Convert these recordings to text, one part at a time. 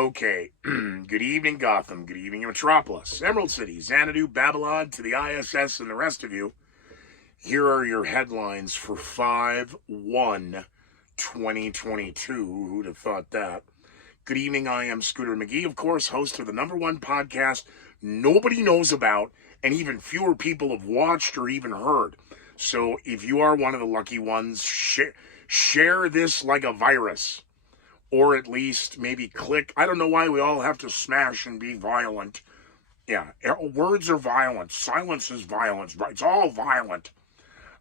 Okay, good evening, Gotham. Good evening, Metropolis, Emerald City, Xanadu, Babylon, to the ISS, and the rest of you. Here are your headlines for 5/1/2022. Who'd have thought that? Good evening, I am Scooter McGee, of course, host of the #1 podcast nobody knows about, and even fewer people have watched or even heard. So if you are one of the lucky ones, share this like a virus. Or at least maybe click. I don't know why we all have to smash and be violent. Yeah, words are violent. Silence is violence. It's all violent.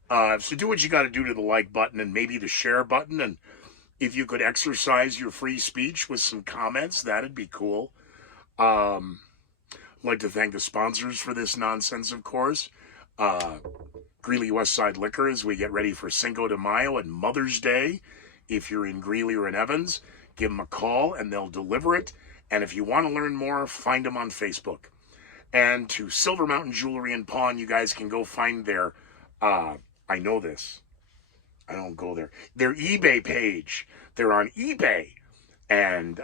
So do what you got to do to the like button and maybe the share button. And if you could exercise your free speech with some comments, that'd be cool. I'd like to thank the sponsors for this nonsense, of course. Greeley Westside Liquor as we get ready for Cinco de Mayo and Mother's Day. If you're in Greeley or in Evans, give them a call and they'll deliver it. And if you want to learn more, find them on Facebook. And to Silver Mountain Jewelry and Pawn, you guys can go find their, I know this, I don't go there, their eBay page. They're on eBay. And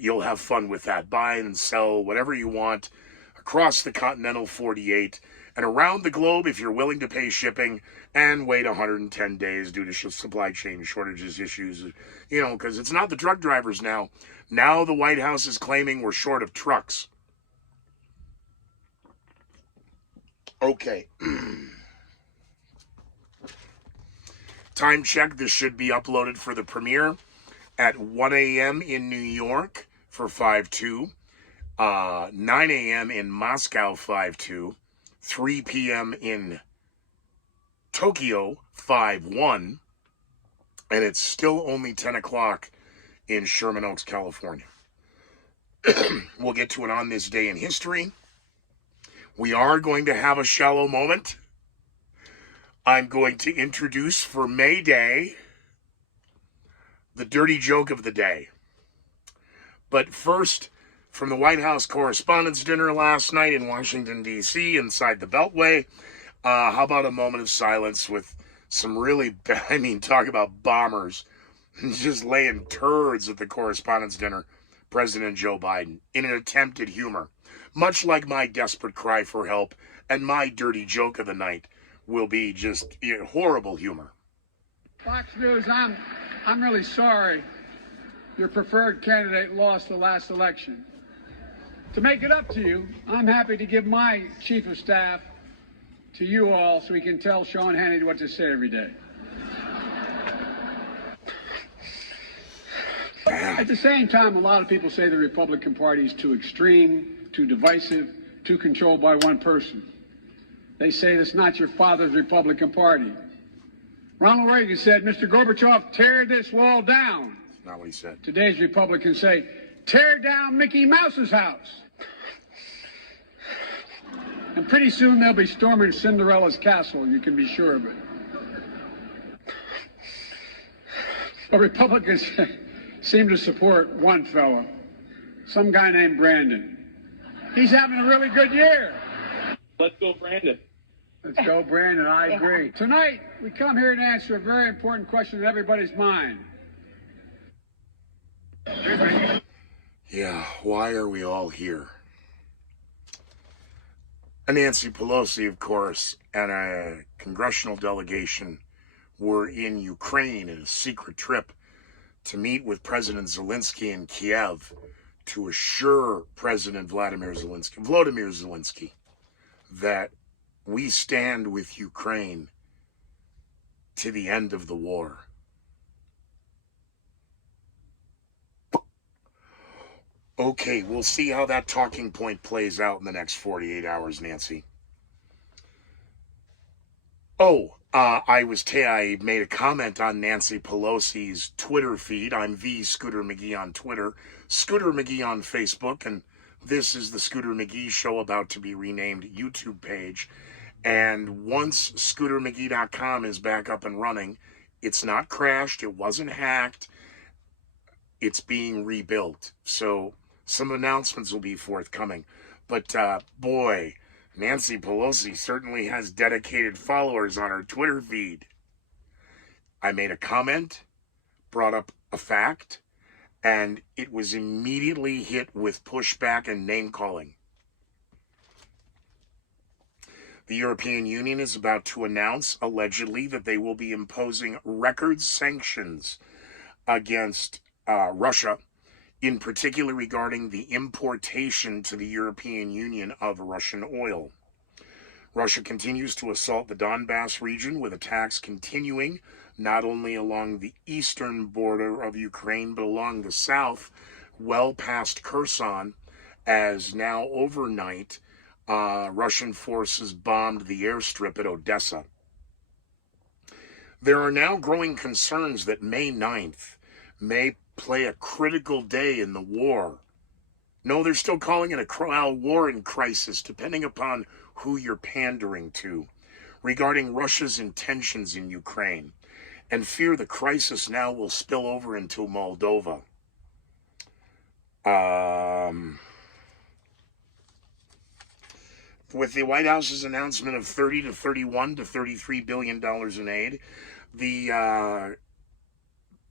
you'll have fun with that. Buy and sell whatever you want across the continental 48 and around the globe if you're willing to pay shipping and wait 110 days due to supply chain shortages issues, because it's not the truck drivers now. Now the White House is claiming we're short of trucks. Okay. Time check, this should be uploaded for the premiere at 1 a.m. in New York for 5/2, 9 a.m. in Moscow 5/2, 3 p.m. in Tokyo 5/1, and it's still only 10 o'clock in Sherman Oaks, California. We'll get to it on this day in history. We are going to have a shallow moment. I'm going to introduce for May Day the dirty joke of the day. But first, from the White House Correspondents' Dinner last night in Washington, D.C., inside the Beltway, how about a moment of silence with some really, talk about bombers, just laying turds at the Correspondents' Dinner, President Joe Biden, in an attempt at humor. Much like my desperate cry for help and my dirty joke of the night will be just horrible humor. Fox News, I'm really sorry your preferred candidate lost the last election. To make it up to you, I'm happy to give my chief of staff to you all so he can tell Sean Hannity what to say every day. At the same time, a lot of people say the Republican Party is too extreme, too divisive, too controlled by one person. They say that's not your father's Republican Party. Ronald Reagan said, Mr. Gorbachev, tear this wall down. That's not what he said. Today's Republicans say, tear down Mickey Mouse's house. And pretty soon they'll be storming Cinderella's castle, you can be sure of it. But Republicans seem to support one fellow, some guy named Brandon. He's having a really good year. Let's go, Brandon. Let's go, Brandon. I agree. Tonight, we come here to answer a very important question in everybody's mind. Yeah, why are we all here? Nancy Pelosi, of course, and a congressional delegation were in Ukraine in a secret trip to meet with President Zelensky in Kiev to assure President Volodymyr Zelensky, that we stand with Ukraine to the end of the war. Okay, we'll see how that talking point plays out in the next 48 hours, Nancy. I made a comment on Nancy Pelosi's Twitter feed. I'm the Scooter McGee on Twitter, Scooter McGee on Facebook, and this is the Scooter McGee Show, about to be renamed YouTube page. And once ScooterMcGee.com is back up and running, it's not crashed, it wasn't hacked, it's being rebuilt. So some announcements will be forthcoming. But boy, Nancy Pelosi certainly has dedicated followers on her Twitter feed. I made a comment, brought up a fact, and it was immediately hit with pushback and name-calling. The European Union is about to announce, allegedly, that they will be imposing record sanctions against Russia, in particular regarding the importation to the European Union of Russian oil. Russia continues to assault the Donbass region, with attacks continuing not only along the eastern border of Ukraine, but along the south, well past Kherson, as now overnight, Russian forces bombed the airstrip at Odessa. There are now growing concerns that May 9th may play a critical day in the war. No, they're still calling it a war in crisis, depending upon who you're pandering to, regarding Russia's intentions in Ukraine, and fear the crisis now will spill over into Moldova. With the White House's announcement of $30 to $31 to $33 billion in aid,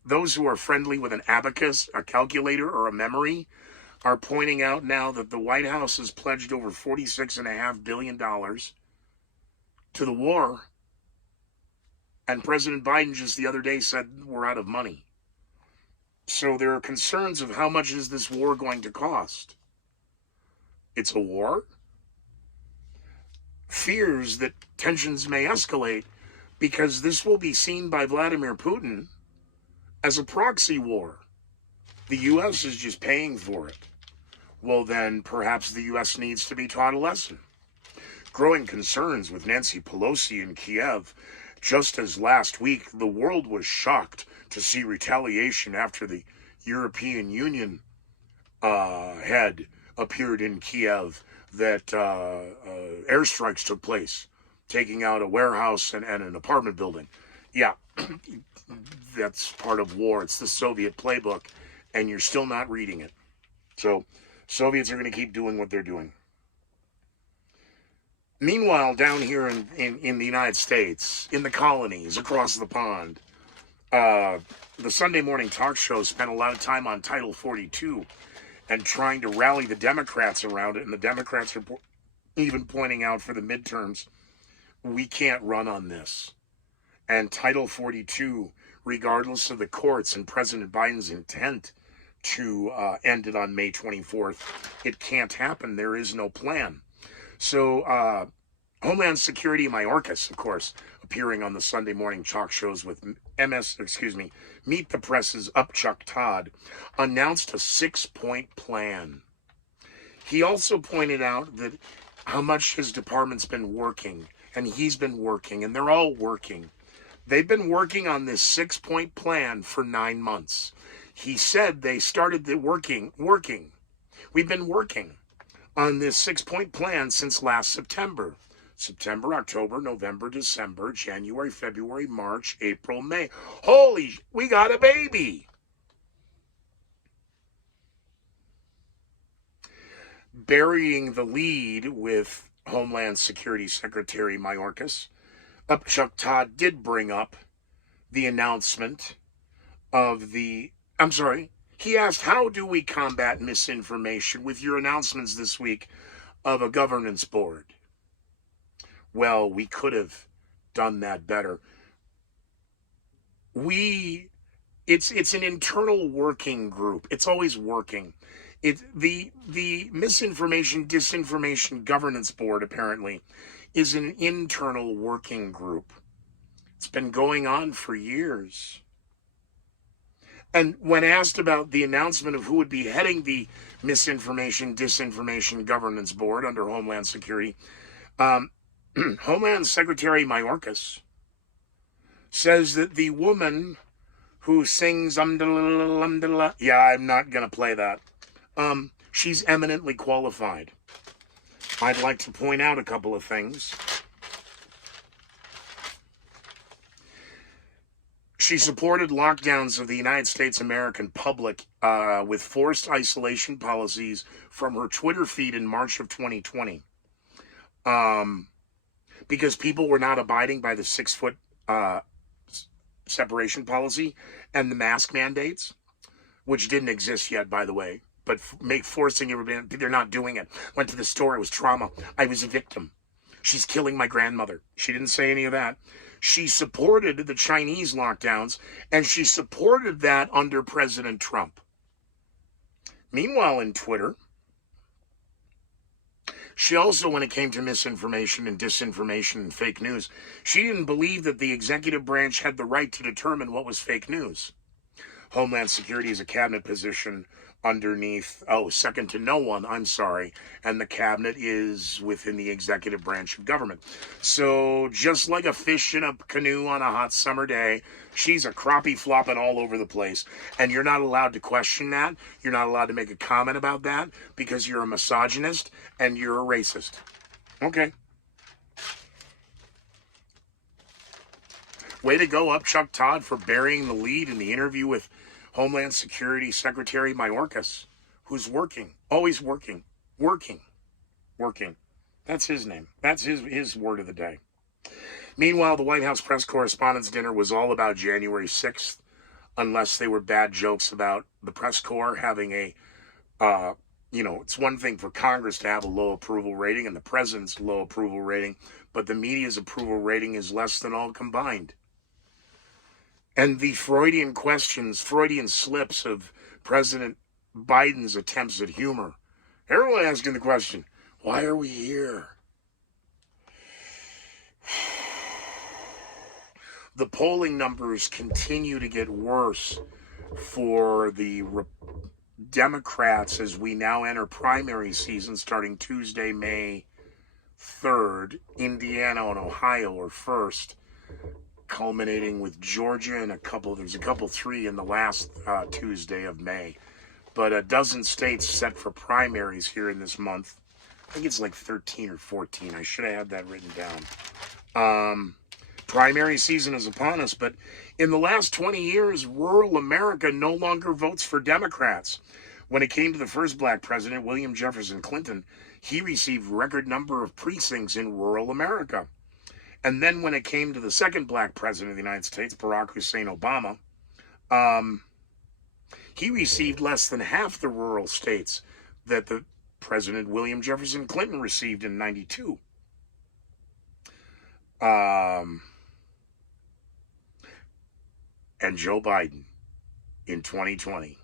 those who are friendly with an abacus, a calculator, or a memory are pointing out now that the White House has pledged over $46.5 billion to the war. And President Biden just the other day said we're out of money. So there are concerns of how much is this war going to cost. It's a war. Fears that tensions may escalate because this will be seen by Vladimir Putin as a proxy war. The U.S. is just paying for it. Well, then perhaps the U.S. needs to be taught a lesson. Growing concerns with Nancy Pelosi in Kiev, just as last week the world was shocked to see retaliation after the European Union head appeared in Kiev, that airstrikes took place, taking out a warehouse and an apartment building. Yeah, that's part of war. It's the Soviet playbook, and you're still not reading it. So Soviets are going to keep doing what they're doing. Meanwhile, down here in the United States, in the colonies, across the pond, the Sunday morning talk show spent a lot of time on Title 42 and trying to rally the Democrats around it. And the Democrats are even pointing out for the midterms, we can't run on this. And Title 42, regardless of the courts and President Biden's intent to end it on May 24th, it can't happen. There is no plan. So Homeland Security Mayorkas, of course, appearing on the Sunday morning talk shows with Meet the Press's Chuck Todd, announced a 6-point plan. He also pointed out that how much his department's been working, and he's been working, and they're all working. They've been working on this 6-point plan for 9 months. He said they started the working. We've been working on this 6-point plan since last September. September, October, November, December, January, February, March, April, May. We got a baby. Burying the lead with Homeland Security Secretary Mayorkas, Chuck Todd did bring up the announcement of he asked, how do we combat misinformation with your announcements this week of a governance board? Well, we could have done that better. It's an internal working group. It's always working. The misinformation, disinformation governance board apparently is an internal working group. It's been going on for years. And when asked about the announcement of who would be heading the misinformation, disinformation governance board under Homeland Security, Homeland Secretary Mayorkas says that the woman who sings I'm not going to play that. She's eminently qualified. I'd like to point out a couple of things. She supported lockdowns of the United States American public with forced isolation policies from her Twitter feed in March of 2020. Because people were not abiding by the 6-foot separation policy and the mask mandates. which didn't exist yet, by the way, but forcing everybody, they're not doing it. Went to the store, it was trauma. I was a victim. She's killing my grandmother. She didn't say any of that. She supported the Chinese lockdowns, and she supported that under President Trump. Meanwhile, in Twitter, she also, when it came to misinformation and disinformation and fake news, she didn't believe that the executive branch had the right to determine what was fake news. Homeland Security is a cabinet position underneath, second to no one, I'm sorry, and the cabinet is within the executive branch of government. So just like a fish in a canoe on a hot summer day, she's a crappie flopping all over the place, and you're not allowed to question that. You're not allowed to make a comment about that because you're a misogynist and you're a racist. Okay. Way to go up, Chuck Todd, for burying the lead in the interview with Homeland Security Secretary Mayorkas, who's working, always working. That's his name. That's his word of the day. Meanwhile, the White House press correspondents' dinner was all about January 6th, unless they were bad jokes about the press corps having a, it's one thing for Congress to have a low approval rating and the president's low approval rating, but the media's approval rating is less than all combined. And the Freudian slips of President Biden's attempts at humor. Everyone asking the question, why are we here? The polling numbers continue to get worse for the Democrats as we now enter primary season starting Tuesday, May 3rd. Indiana and Ohio are first, culminating with Georgia and there's a couple three in the last Tuesday of May. But a dozen states set for primaries here in this month. I think it's like 13 or 14. I should have had that written down. Primary season is upon us, but in the last 20 years, rural America no longer votes for Democrats. When it came to the first black president, William Jefferson Clinton, he received record number of precincts in rural America. And then when it came to the second black president of the United States, Barack Hussein Obama, he received less than half the rural states that the President William Jefferson Clinton received in 92. And Joe Biden in 2020.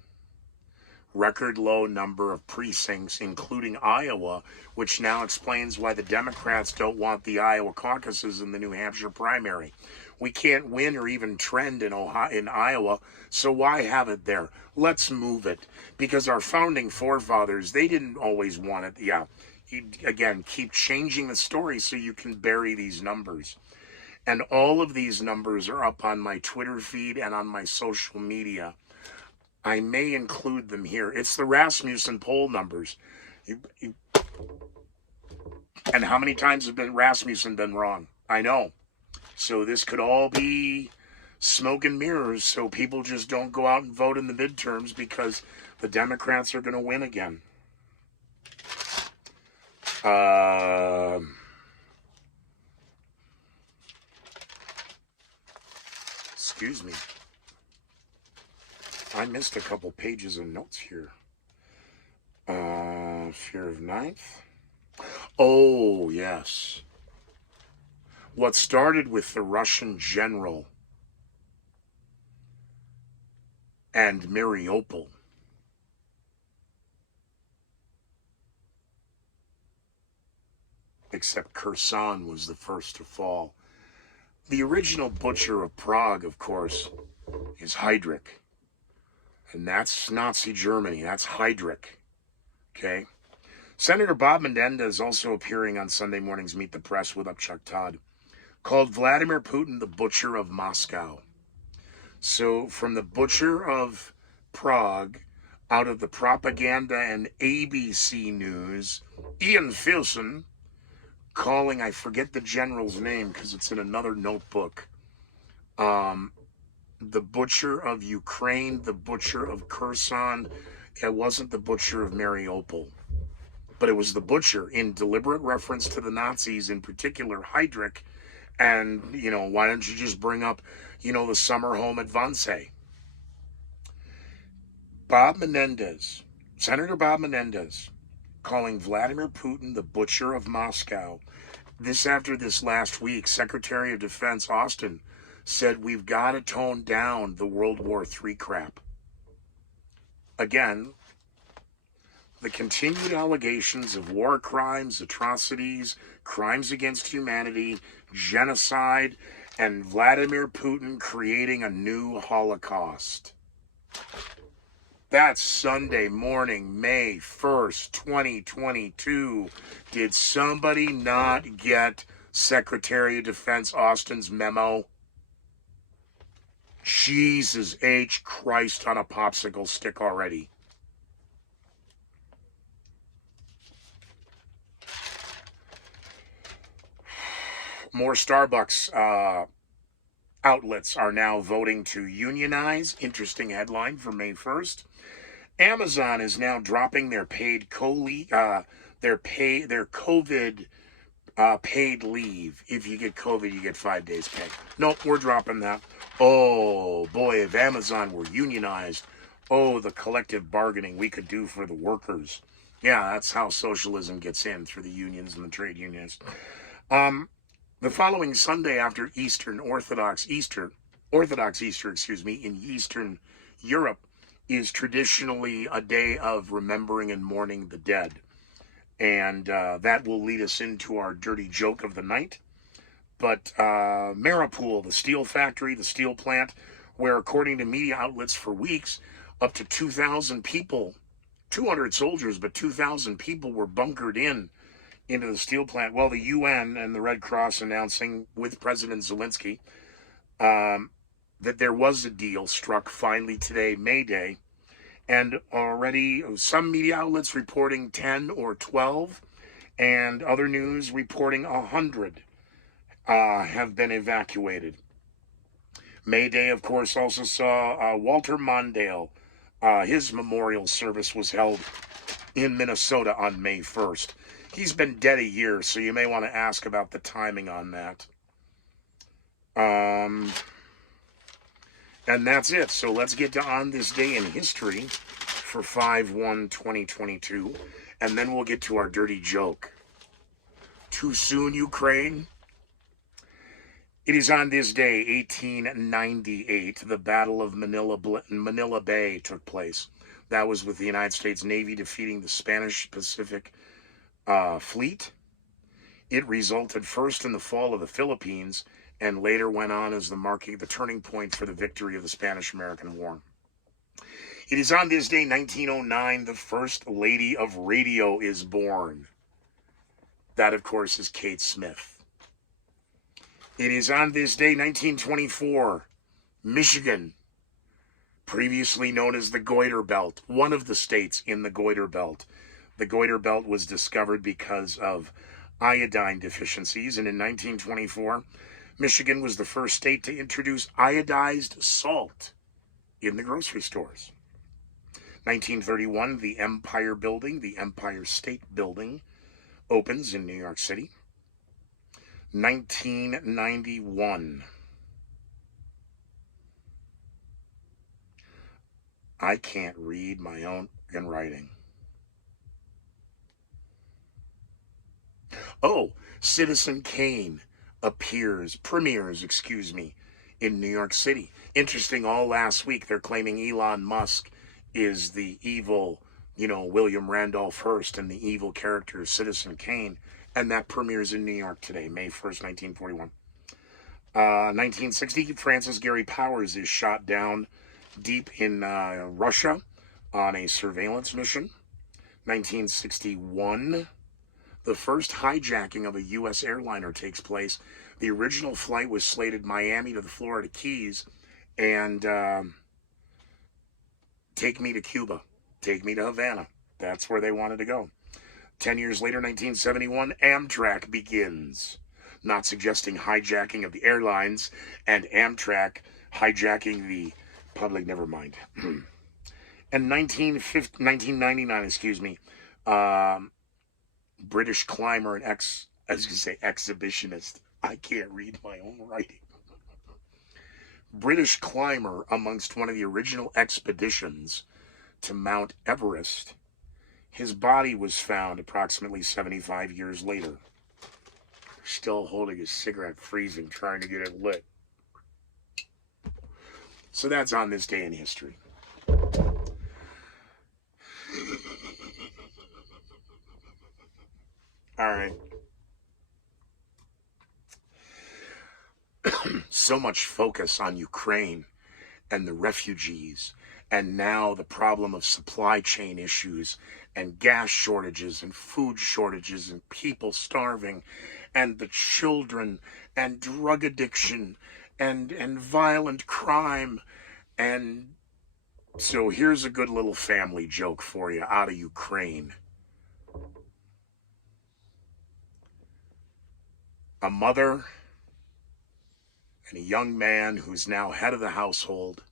Record low number of precincts, including Iowa, which now explains why the Democrats don't want the Iowa caucuses in the New Hampshire primary. We can't win or even trend in Iowa, so why have it there? Let's move it. Because our founding forefathers, they didn't always want it. Yeah, again, keep changing the story so you can bury these numbers. And all of these numbers are up on my Twitter feed and on my social media. I may include them here. It's the Rasmussen poll numbers. And how many times have Rasmussen been wrong? I know. So this could all be smoke and mirrors, so people just don't go out and vote in the midterms because the Democrats are going to win again. Excuse me. I missed a couple pages of notes here. Fear of ninth. Oh, yes. What started with the Russian general and Mariupol except Kherson was the first to fall. The original butcher of Prague, of course, is Heydrich. And that's Nazi Germany. That's Heydrich. Okay? Senator Bob Menendez is also appearing on Sunday morning's Meet the Press with Chuck Todd, called Vladimir Putin the Butcher of Moscow. So from the Butcher of Prague, out of the Propaganda and ABC News, Ian Filson, calling, I forget the general's name because it's in another notebook, the Butcher of Ukraine, the Butcher of Kherson. It wasn't the Butcher of Mariupol, but it was the Butcher in deliberate reference to the Nazis, in particular Heydrich. And, why don't you just bring up, the summer home at Wannsee? Senator Bob Menendez, calling Vladimir Putin the butcher of Moscow. This after this last week, Secretary of Defense Austin said we've got to tone down the World War III crap. Again, the continued allegations of war crimes, atrocities, crimes against humanity, genocide, and Vladimir Putin creating a new Holocaust. That's Sunday morning, May 1st, 2022. Did somebody not get Secretary of Defense Austin's memo? Jesus H. Christ on a popsicle stick already. More Starbucks outlets are now voting to unionize. Interesting headline for May 1st. Amazon is now dropping their paid COVID paid leave. If you get COVID, you get 5 days pay. Nope, we're dropping that. Oh boy, if Amazon were unionized, oh, the collective bargaining we could do for the workers. Yeah, that's how socialism gets in, through the unions and the trade unions. The following Sunday after Orthodox Easter, in Eastern Europe, is traditionally a day of remembering and mourning the dead. And that will lead us into our dirty joke of the night. But Mariupol, the steel factory, the steel plant, where according to media outlets for weeks, up to 2,000 people, 200 soldiers, but 2,000 people were bunkered into the steel plant. Well, the UN and the Red Cross announcing with President Zelensky that there was a deal struck finally today, May Day, and already some media outlets reporting 10 or 12, and other news reporting 100 have been evacuated. May Day, of course, also saw Walter Mondale. His memorial service was held in Minnesota on May 1st. He's been dead a year, so you may want to ask about the timing on that. And that's it. So let's get to On This Day in History for 5/1/2022, and then we'll get to our dirty joke. Too soon, Ukraine? It is on this day, 1898, the Battle of Manila Bay took place. That was with the United States Navy defeating the Spanish Pacific Fleet. It resulted first in the fall of the Philippines, and later went on as the turning point for the victory of the Spanish-American War. It is on this day, 1909, the First Lady of Radio is born. That, of course, is Kate Smith. It is on this day, 1924, Michigan, previously known as the Goiter Belt, one of the states in the Goiter Belt. The Goiter Belt was discovered because of iodine deficiencies, and in 1924, Michigan was the first state to introduce iodized salt in the grocery stores. 1931, the Empire Building, the Empire State Building, opens in New York City. 1991. I can't read my own writing. Oh, Citizen Kane premieres, in New York City. Interesting, all last week they're claiming Elon Musk is the evil, William Randolph Hearst, and the evil character Citizen Kane, and that premieres in New York today, May 1st, 1941. 1960, Francis Gary Powers is shot down deep in Russia on a surveillance mission. 1961, the first hijacking of a U.S. airliner takes place. The original flight was slated Miami to the Florida Keys, and take me to Cuba, take me to Havana. That's where they wanted to go. 10 years later, 1971, Amtrak begins. Not suggesting hijacking of the airlines and Amtrak hijacking the public, never mind. And 1999, British climber and exhibitionist. I can't read my own writing. British climber amongst one of the original expeditions to Mount Everest, his body was found approximately 75 years later, still holding his cigarette, freezing, trying to get it lit. So that's on this day in history. All right. So much focus on Ukraine and the refugees, and now the problem of supply chain issues and gas shortages and food shortages and people starving and the children and drug addiction and violent crime. And so here's a good little family joke for you out of Ukraine. A mother and a young man who's now head of the household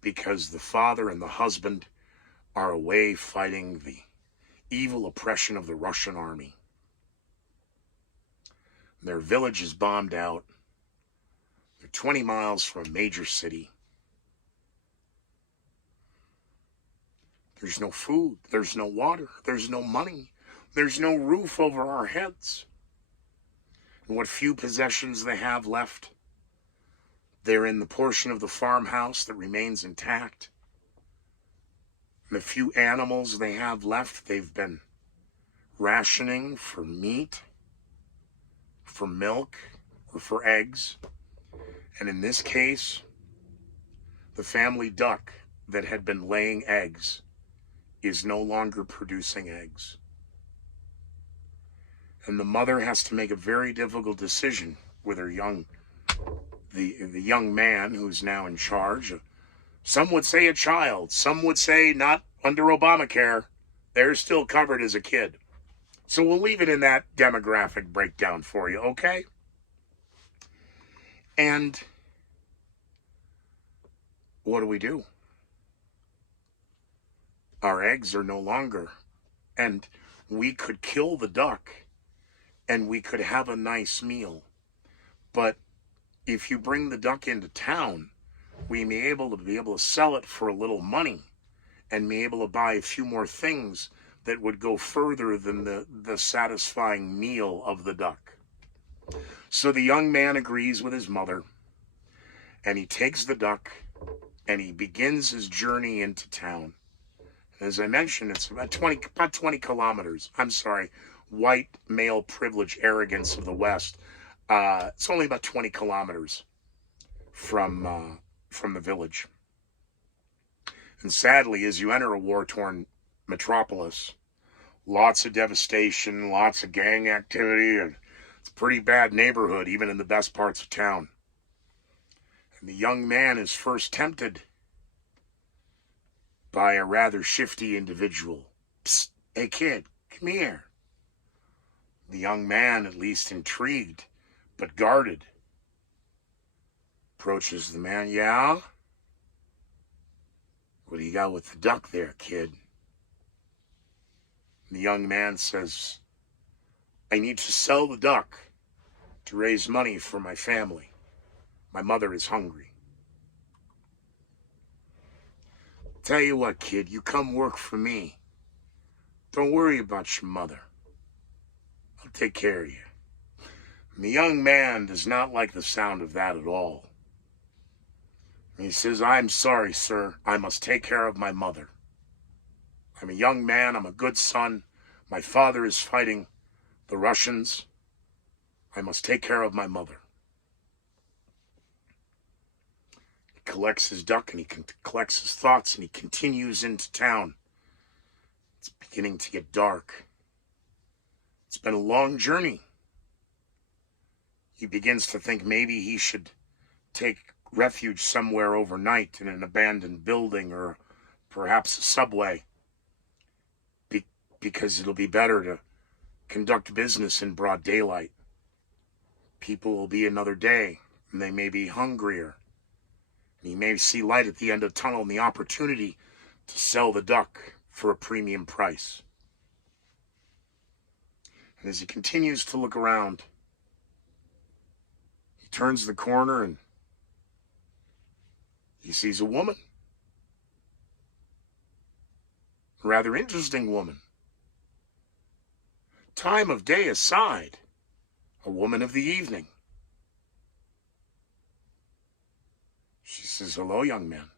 because the father and the husband are away fighting the evil oppression of the Russian army. Their village is bombed out. They're 20 miles from a major city. There's no food, there's no water, there's no money, there's no roof over our heads. And what few possessions they have left, they're in the portion of the farmhouse that remains intact. And the few animals they have left, they've been rationing for meat, for milk, or for eggs. And in this case, the family duck that had been laying eggs is no longer producing eggs. And the mother has to make a very difficult decision with her the young man who's now in charge. Some would say a child. Some would say not under Obamacare. They're still covered as a kid. So we'll leave it in that demographic breakdown for you, okay? And what do? Our eggs are no longer. And we could kill the duck and we could have a nice meal. But if you bring the duck into town, we may be able to sell it for a little money and be able to buy a few more things that would go further than the satisfying meal of the duck. So the young man agrees with his mother, and he takes the duck and he begins his journey into town. As I mentioned, it's about 20 kilometers. I'm sorry, white male privilege arrogance of the West. It's only about 20 kilometers from the village. And sadly, as you enter a war-torn metropolis, lots of devastation, lots of gang activity, and it's a pretty bad neighborhood, even in the best parts of town. And the young man is first tempted by a rather shifty individual. Psst, hey kid, come here. The young man, at least intrigued, but guarded, approaches the man. Yeah? What do you got with the duck there, kid? The young man says, I need to sell the duck to raise money for my family. My mother is hungry. Tell you what, kid, you come work for me. Don't worry about your mother. I'll take care of you. And the young man does not like the sound of that at all. And he says, I'm sorry, sir. I must take care of my mother. I'm a young man. I'm a good son. My father is fighting the Russians. I must take care of my mother. He collects his duck and he collects his thoughts and he continues into town. It's beginning to get dark. It's been a long journey. He begins to think maybe he should take refuge somewhere overnight in an abandoned building or perhaps a subway, because it'll be better to conduct business in broad daylight. People will be another day, and they may be hungrier. And he may see light at the end of the tunnel and the opportunity to sell the duck for a premium price. And as he continues to look around, he turns the corner and he sees a woman. rather interesting woman. Time of day aside, a woman of the evening. She says, "Hello, young man.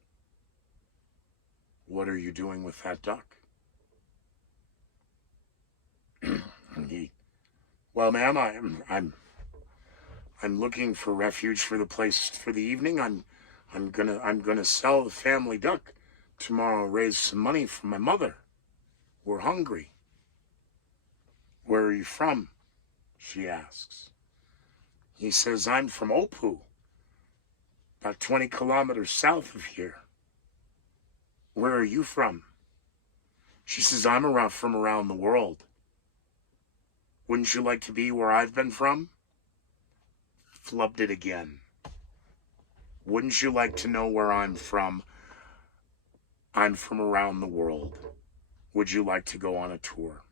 What are you doing with that duck?" And he, "Well, ma'am, I'm looking for refuge for the place for the evening. I'm gonna sell the family duck tomorrow, raise some money for my mother. We're hungry." "Where are you from?" she asks. He says, "I'm from Opu, about 20 kilometers south of here." "Where are you from?" She says, "I'm from around the world. Wouldn't you like to be where I've been from?" Flubbed it again. "Wouldn't you like to know where I'm from? I'm from around the world. Would you like to go on a tour?"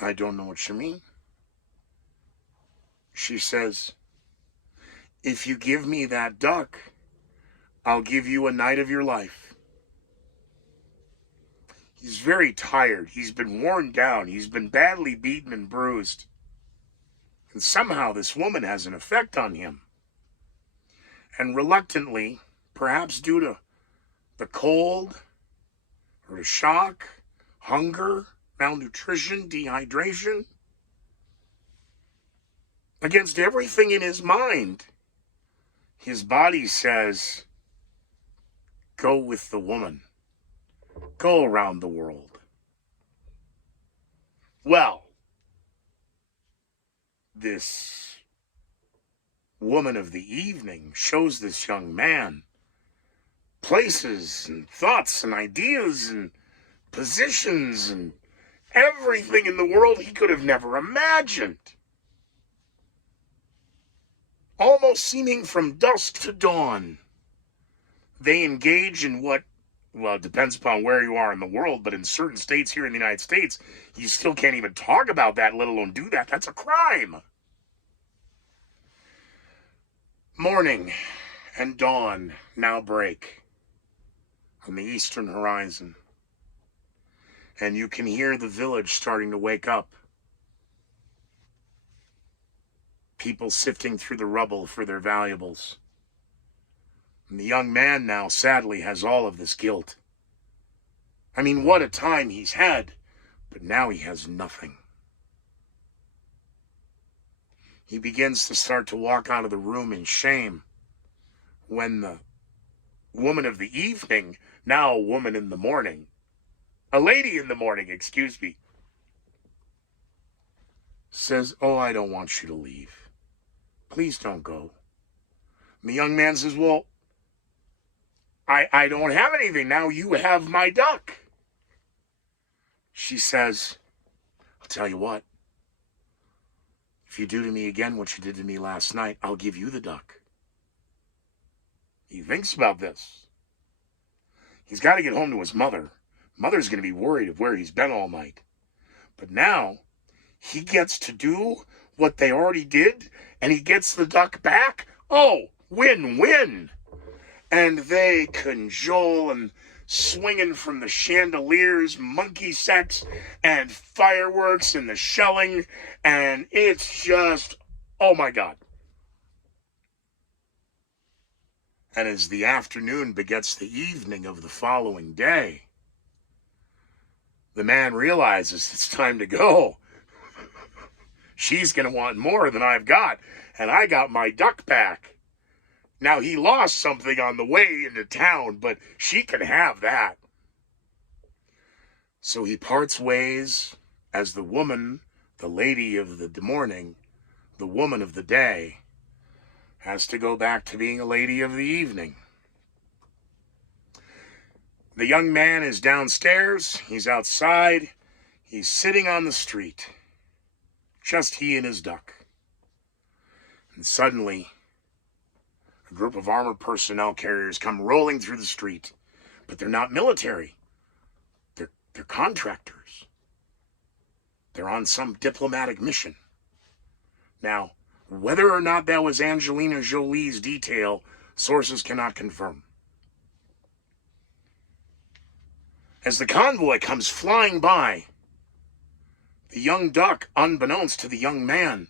"I don't know what you mean." She says, "If you give me that duck, I'll give you a night of your life." He's very tired. He's been worn down. He's been badly beaten and bruised. And somehow this woman has an effect on him. And reluctantly, perhaps due to the cold, or to shock, hunger, malnutrition, dehydration, against everything in his mind, his body says, "Go with the woman. Go around the world." Well, this woman of the evening shows this young man places and thoughts and ideas and positions and everything in the world he could have never imagined. Almost seeming from dusk to dawn, they engage in what, well, it depends upon where you are in the world, but in certain states here in the United States, you still can't even talk about that, let alone do that. That's a crime. Morning and dawn now break on the eastern horizon, and you can hear the village starting to wake up. People sifting through the rubble for their valuables. And the young man now, sadly, has all of this guilt. I mean, what a time he's had, but now he has nothing. He begins to start to walk out of the room in shame when the woman of the evening, now a woman in the morning, a lady in the morning, excuse me, says, "Oh, I don't want you to leave. Please don't go." And the young man says, "Well, I don't have anything. Now you have my duck." She says, "I'll tell you what. If you do to me again what you did to me last night, I'll give you the duck." He thinks about this. He's got to get home to his mother. Mother's going to be worried of where he's been all night. But now he gets to do what they already did, and he gets the duck back. Oh, win-win. And they cajole and swinging from the chandeliers, monkey sex, and fireworks and the shelling, and it's just, oh my God. And as the afternoon begets the evening of the following day, the man realizes it's time to go. She's going to want more than I've got, and I got my duck back. Now, he lost something on the way into town, but she can have that. So he parts ways as the woman, the lady of the morning, the woman of the day, has to go back to being a lady of the evening. The young man is downstairs. He's outside. He's sitting on the street. Just he and his duck. And suddenly, a group of armored personnel carriers come rolling through the street. But they're not military. They're contractors. They're on some diplomatic mission. Now, whether or not that was Angelina Jolie's detail, sources cannot confirm. As the convoy comes flying by, the young duck, unbeknownst to the young man,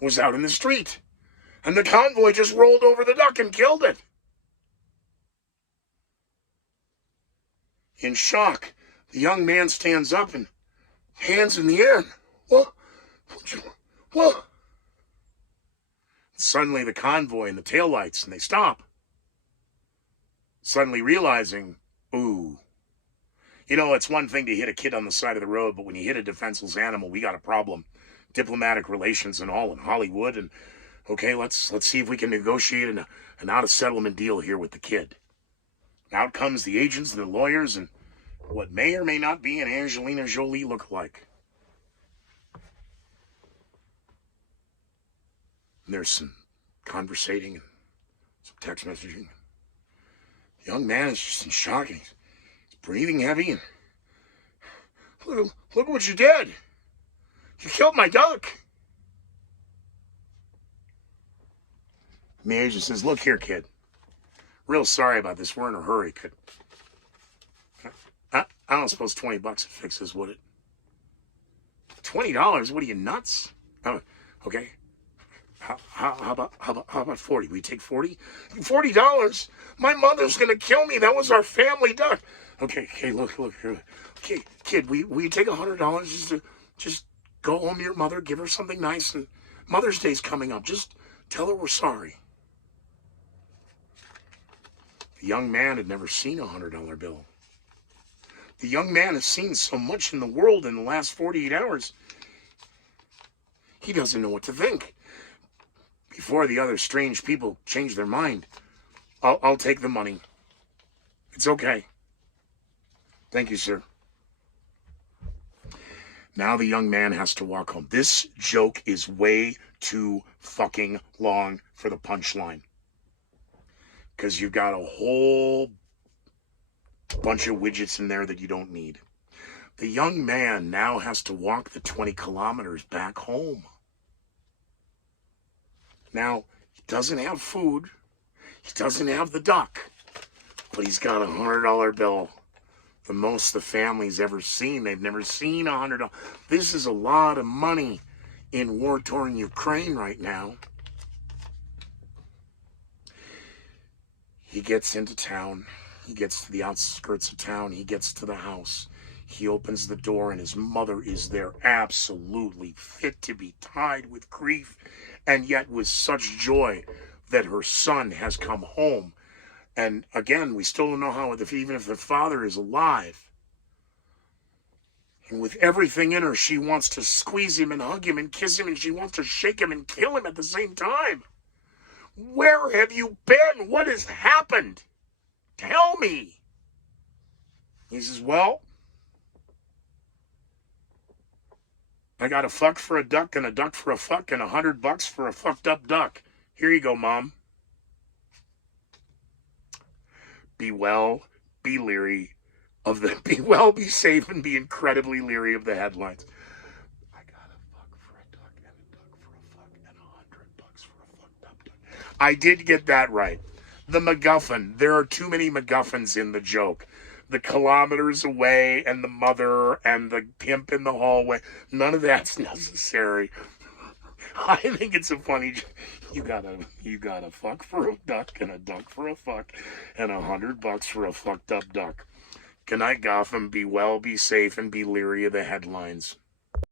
was out in the street. And the convoy just rolled over the duck and killed it. In shock, the young man stands up and hands in the air. What? What? Suddenly the convoy and the taillights, and they stop. Suddenly realizing, ooh. You know, it's one thing to hit a kid on the side of the road, but when you hit a defenseless animal, we got a problem. Diplomatic relations and all in Hollywood, and okay, let's see if we can negotiate an out-of-settlement deal here with the kid. Out comes the agents and the lawyers and what may or may not be an Angelina Jolie look-alike. And there's some conversating and some text messaging. The young man is just in shock. And he's breathing heavy. And look what you did. You killed my duck. And the agent says, look here, kid. Real sorry about this. We're in a hurry. I don't suppose $20 would fix this, would it? $20? What are you, nuts? Oh, okay. How about 40? We take 40? $40? My mother's gonna kill me. That was our family duck. Okay, look. Okay, kid, we take $100 just go home to your mother, give her something nice, and Mother's Day's coming up. Just tell her we're sorry. The young man had never seen a $100 bill. The young man has seen so much in the world in the last 48 hours. He doesn't know what to think. Before the other strange people change their mind, I'll take the money. It's okay. Thank you, sir. Now the young man has to walk home. This joke is way too fucking long for the punchline. Because you've got a whole bunch of widgets in there that you don't need. The young man now has to walk the 20 kilometers back home. Now, he doesn't have food. He doesn't have the duck. But he's got a $100 bill. The most the family's ever seen. They've never seen $100. This is a lot of money in war-torn Ukraine right now. He gets into town. He gets to the outskirts of town. He gets to the house. He opens the door and his mother is there, absolutely fit to be tied with grief, and yet with such joy that her son has come home. And again, we still don't know how, even if the father is alive. And with everything in her, she wants to squeeze him and hug him and kiss him, and she wants to shake him and kill him at the same time. Where have you been? What has happened? Tell me. He says, well, I got a fuck for a duck and a duck for a fuck and $100 for a fucked up duck. Here you go, Mom. Be well, be leery of the, be well, be safe, and be incredibly leery of the headlines. I got a fuck for a duck and a duck for a fuck and $100 for a fucked up duck. I did get that right. The MacGuffin. There are too many MacGuffins in the joke. The kilometers away and the mother and the pimp in the hallway. None of that's necessary. I think it's a funny joke. You gotta fuck for a duck and a duck for a fuck and $100 for a fucked up duck. Good night, Gotham. Be well, be safe, and be leery of the headlines.